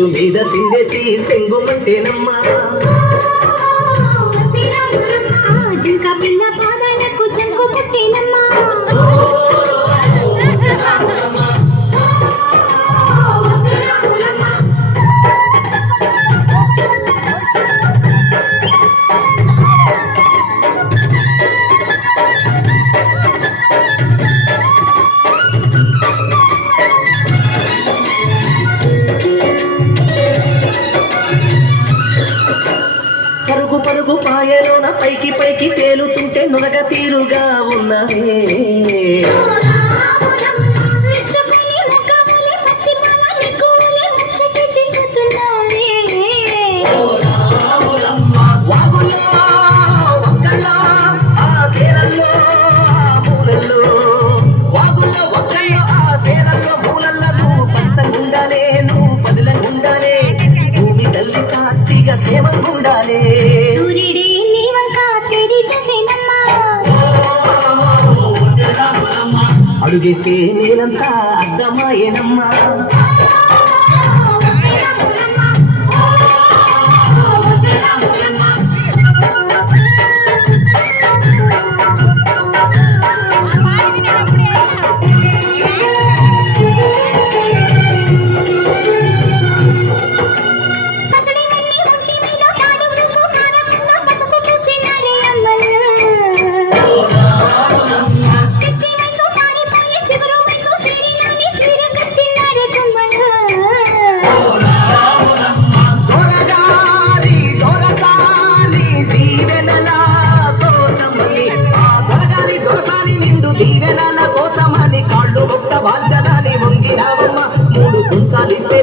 ముద్దు మీద సిందేసి సెంగుమంటేనమ్మా ఇంకా పిల్ల పాదాలకు చెంగు పుట్టేనమ్మా పరుగు పరుగు పాయలోన పైకి పైకి తేలుతుంటే నురగ తీరుగా ఉన్నదే అడుగేస్తే నేలంతా అర్థమాయేనమ్మా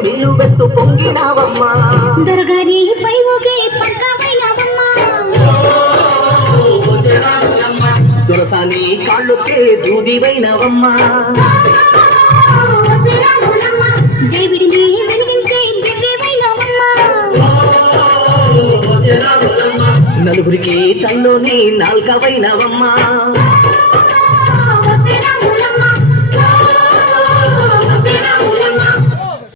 నిలువెత్తు పొంగినావమ్మా దొరగారి పై ఒకే పక్కమైనావమ్మా దొరసాని కాళ్ళొచ్చే దూదివైనవమ్మా దేవుడిని వెలిగించే దివ్యమైనవమ్మా నలుగురికి తల్లోని నాల్కవైనవమ్మా